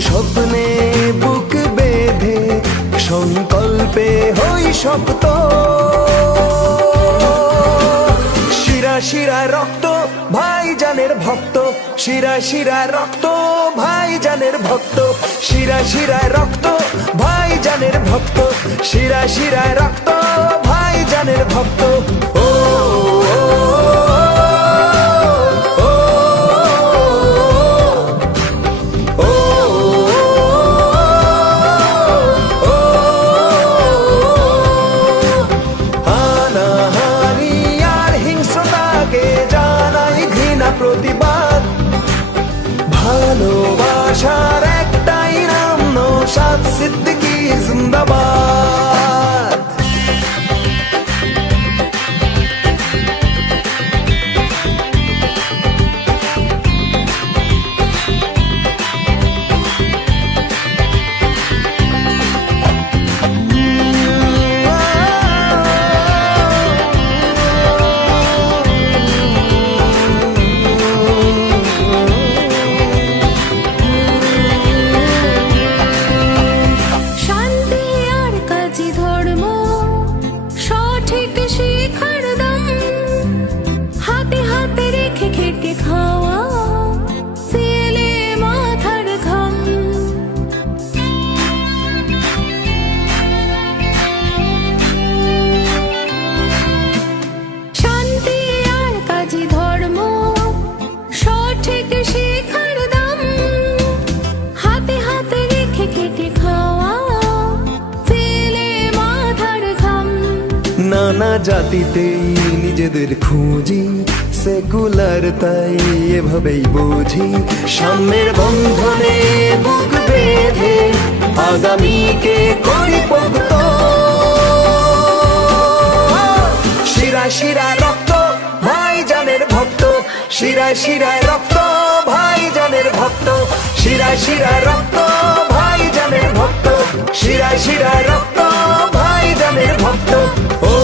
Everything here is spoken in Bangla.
স্বপ্নে বুক বেঁধে সংকল্পে হই শক্ত। শিরা শিরায় রক্ত ভাইজানের ভক্ত, শিরা শিরায় রক্ত ভাইজানের ভক্ত, শিরা শিরায় রক্ত ভাইজানের ভক্ত, শিরা শিরায় রক্ত ভাইজানের ভক্ত। ও প্রতিবাদ, ভালোবাসার একটাই নাম, নওশাদ সিদ্দিকী জিন্দাবাদ। নানা জাতিতেই নিজেদের খুঁজি, সেকুলার তাই এভাবেই বুঝি। সাম্যের বন্ধনে বুক বেঁধে আগামীকে করি পোক্ত। শিরা শিরায় রক্ত ভাইজানের ভক্ত, শিরা শিরায় রক্ত ভাইজানের ভক্ত, শিরা শিরায় রক্ত ভাইজানের ভক্ত, শিরা শিরায় রক্ত ভাইজানের ভক্ত। ও